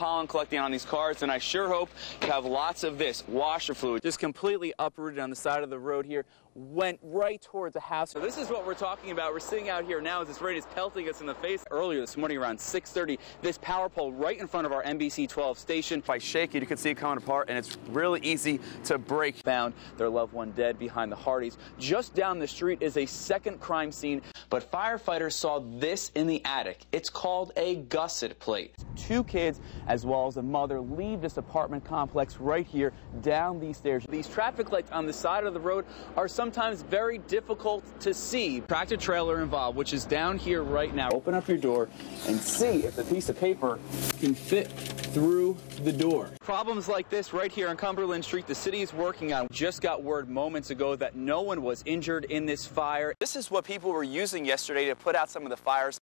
pollen collecting on these cars, and I sure hope you have lots of this washer fluid. Just completely uprooted on the side of the road here, went right towards the house. So this is what we're talking about. We're sitting out here now as this rain is pelting us in the face. Earlier this morning around 6:30, this power pole right in front of our NBC 12 station. If I shake it, you can see it coming apart, and it's really easy to break. Found their loved one dead behind the Hardys. Just down the street is a second crime scene, but firefighters saw this in the attic. It's called a gusset plate. 2 kids as well as a mother leave this apartment complex right here down these stairs. These traffic lights on the side of the road are sometimes very difficult to see. Tractor trailer involved, which is down here right now. Open up your door and see if the piece of paper can fit through the door. Problems like this right here on Cumberland Street, the city is working on. Just got word moments ago that no one was injured in this fire. This is what people were using yesterday to put out some of the fires.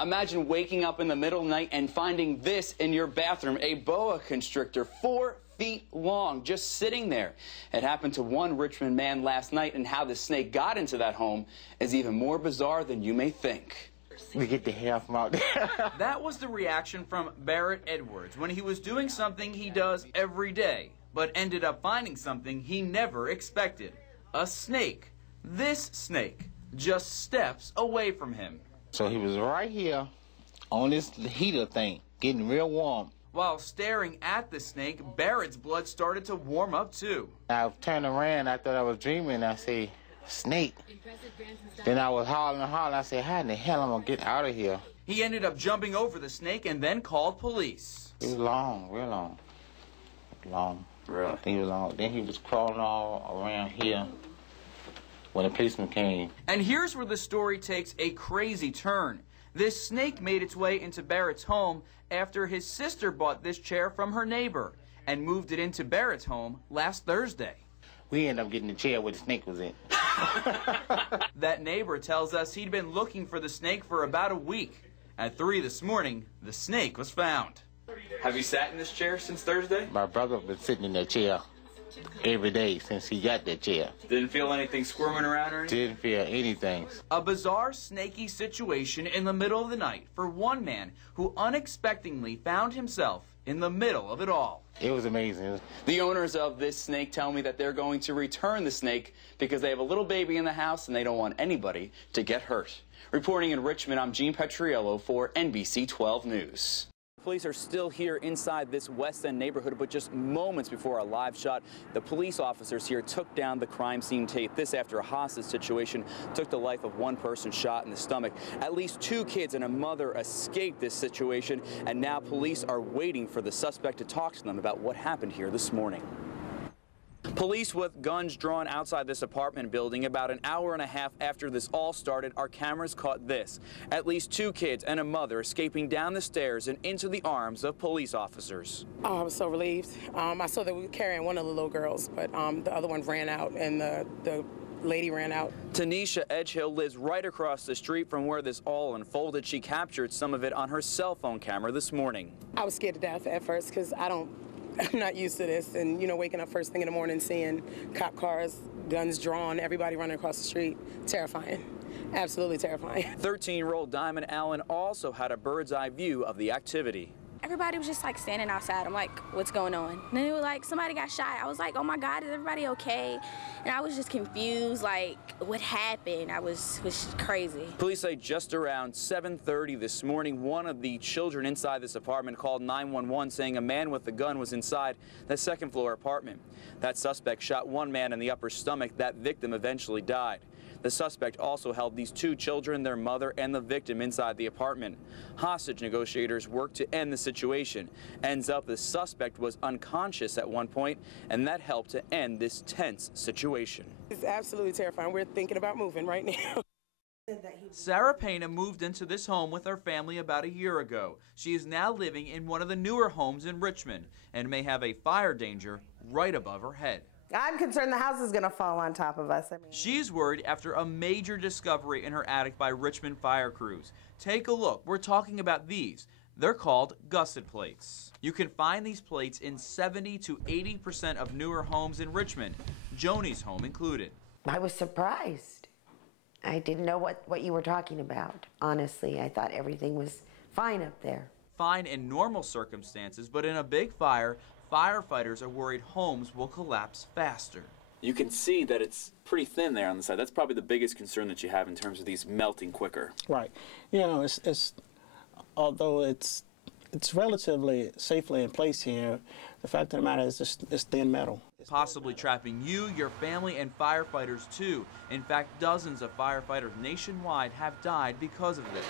Imagine waking up in the middle of the night and finding this in your bathroom, a boa constrictor, 4 feet long, just sitting there. It happened to one Richmond man last night, and how the snake got into that home is even more bizarre than you may think. We get the hell from out there. That was the reaction from Barrett Edwards when he was doing something he does every day, but ended up finding something he never expected. A snake. This snake, just steps away from him. So he was right here on this heater thing, getting real warm. While staring at the snake, Barrett's blood started to warm up too. I turned around, I thought I was dreaming, I said, snake. Then I was hollering and hollering, I said, how in the hell am I gonna get out of here? He ended up jumping over the snake and then called police. It was long, real long. Long. Really? He was long. Then he was crawling all around here when the policeman came. And here's where the story takes a crazy turn. This snake made its way into Barrett's home after his sister bought this chair from her neighbor and moved it into Barrett's home last Thursday. We ended up getting the chair where the snake was in. That neighbor tells us he'd been looking for the snake for about a week. At 3 this morning, the snake was found. Have you sat in this chair since Thursday? My brother been sitting in that chair every day since he got that chair. Didn't feel anything squirming around or anything? Didn't feel anything. A bizarre, snaky situation in the middle of the night for one man who unexpectedly found himself in the middle of it all. It was amazing. The owners of this snake tell me that they're going to return the snake because they have a little baby in the house and they don't want anybody to get hurt. Reporting in Richmond, I'm Petriello for NBC 12 News. Police are still here inside this West End neighborhood, but just moments before our live shot, the police officers here took down the crime scene tape. This after a hostage situation took the life of one person shot in the stomach. At least 2 kids and a mother escaped this situation, and now police are waiting for the suspect to talk to them about what happened here this morning. Police with guns drawn outside this apartment building about an hour and a half after this all started. Our cameras caught this. At least 2 kids and a mother escaping down the stairs and into the arms of police officers. Oh, I was so relieved. I saw that we were carrying one of the little girls, but the other one ran out, and the lady ran out. Tanisha Edgehill lives right across the street from where this all unfolded. She captured some of it on her cell phone camera this morning. I was scared to death at first because I'm not used to this, and waking up first thing in the morning seeing cop cars, guns drawn, everybody running across the street, terrifying. Absolutely terrifying. 13-year-old Diamond Allen also had a bird's eye view of the activity. Everybody was just like standing outside. I'm like, what's going on? And then they were like, somebody got shot. I was like, oh my God, is everybody okay? And I was just confused, like, what happened? I was crazy. Police say just around 7:30 this morning, one of the children inside this apartment called 911 saying a man with a gun was inside the second-floor apartment. That suspect shot one man in the upper stomach. That victim eventually died. The suspect also held these 2 children, their mother, and the victim inside the apartment. Hostage negotiators worked to end the situation. Ends up the suspect was unconscious at one point, and that helped to end this tense situation. It's absolutely terrifying. We're thinking about moving right now. Sarah Pena moved into this home with her family about a year ago. She is now living in one of the newer homes in Richmond and may have a fire danger right above her head. I'm concerned the house is going to fall on top of us. She's worried after a major discovery in her attic by Richmond fire crews. Take a look. We're talking about these. They're called gusset plates. You can find these plates in 70 to 80% of newer homes in Richmond, Joni's home included. I was surprised. I didn't know what you were talking about, honestly. I thought everything was fine up there. fine in normal circumstances, but in a big fire, firefighters are worried homes will collapse faster. You can see that it's pretty thin there on the side. That's probably the biggest concern that you have in terms of these melting quicker. Right. You know, although it's relatively safely in place here, the fact of the matter is it's thin metal. Possibly trapping you, your family, and firefighters too. In fact, dozens of firefighters nationwide have died because of this.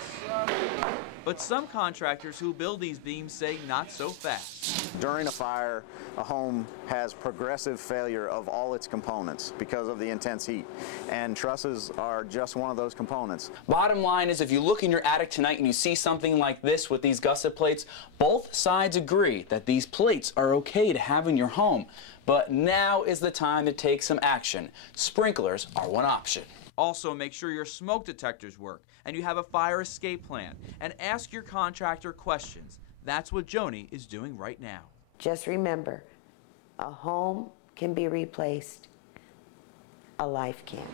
But some contractors who build these beams say not so fast. During a fire, a home has progressive failure of all its components because of the intense heat, and trusses are just one of those components. Bottom line is, if you look in your attic tonight and you see something like this with these gusset plates, both sides agree that these plates are okay to have in your home. But now is the time to take some action. Sprinklers are one option. Also, make sure your smoke detectors work and you have a fire escape plan. And ask your contractor questions. That's what Joni is doing right now. Just remember, a home can be replaced, a life can't.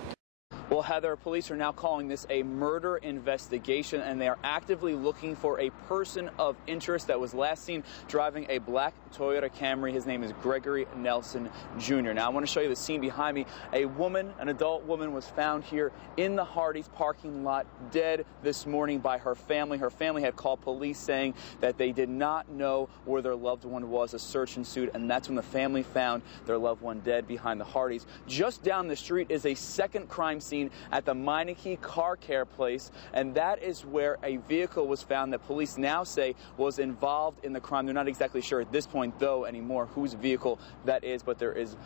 Well, Heather, police are now calling this a murder investigation, and they are actively looking for a person of interest that was last seen driving a black Toyota Camry. His name is Gregory Nelson Jr. Now, I want to show you the scene behind me. A woman, an adult woman, was found here in the Hardee's parking lot dead this morning by her family. Her family had called police saying that they did not know where their loved one was. A search ensued, and that's when the family found their loved one dead behind the Hardee's. Just down the street is a second crime scene at the Meineke Car Care Place, and that is where a vehicle was found that police now say was involved in the crime. They're not exactly sure at this point, though, anymore whose vehicle that is, but there is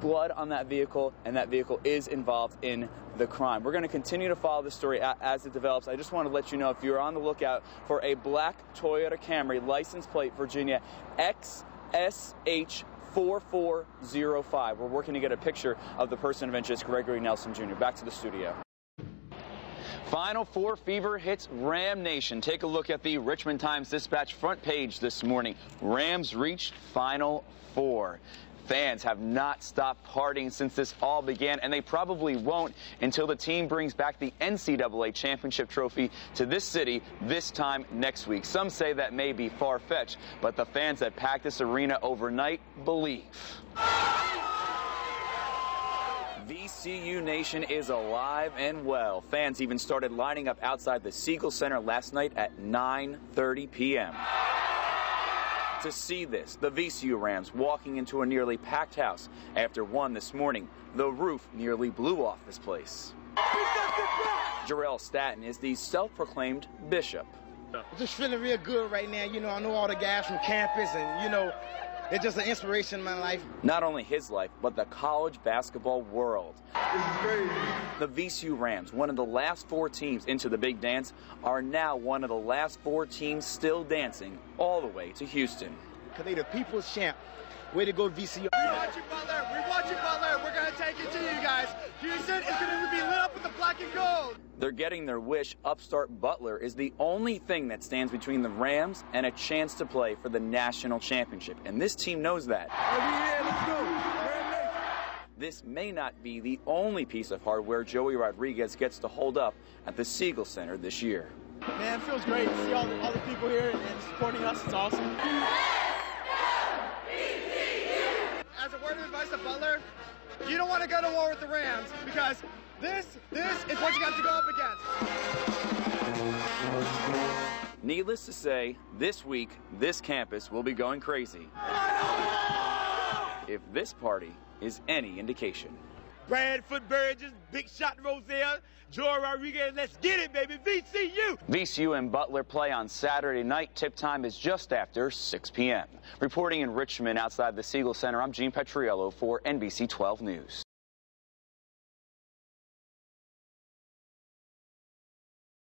blood on that vehicle, and that vehicle is involved in the crime. We're going to continue to follow this story as it develops. I just want to let you know, if you're on the lookout for a black Toyota Camry, license plate Virginia XSH 4405. We're working to get a picture of the person of interest, Gregory Nelson Jr. Back to the studio. Final Four fever hits Ram Nation. Take a look at the Richmond Times-Dispatch front page this morning. Rams reached Final Four. Fans have not stopped partying since this all began, and they probably won't until the team brings back the NCAA championship trophy to this city this time next week. Some say that may be far-fetched, but the fans that packed this arena overnight believe. VCU Nation is alive and well. Fans even started lining up outside the Siegel Center last night at 9:30 p.m. To see this, the VCU Rams walking into a nearly packed house. After one this morning, the roof nearly blew off this place. Jarrell Staton is the self-proclaimed bishop. I'm just feeling real good right now. You know, I know all the guys from campus, and, you know, it's just an inspiration in my life. Not only his life, but the college basketball world. This is crazy. The VCU Rams, one of the last four teams into the big dance, are now one of the last four teams still dancing all the way to Houston. Because they the people's champ. Way to go, VCU. We want you, Butler. We want you, Butler. We're going to take it to you guys. Houston is going to be lit up with the black and gold. They're getting their wish. Upstart Butler is the only thing that stands between the Rams and a chance to play for the national championship. And this team knows that. Let's go. This may not be the only piece of hardware Joey Rodriguez gets to hold up at the Siegel Center this year. Man, it feels great to see all the people here and supporting us. It's awesome. As a word of advice to Butler, you don't want to go to war with the Rams, because this is what you got to go up against. Needless to say, this week, this campus will be going crazy. If this party is any indication. Bradford Burgess, Big Shot Roselle, Joy Rodriguez, let's get it, baby, VCU! VCU and Butler play on Saturday night. Tip time is just after 6 p.m. Reporting in Richmond outside the Siegel Center, I'm Petriello for NBC 12 News.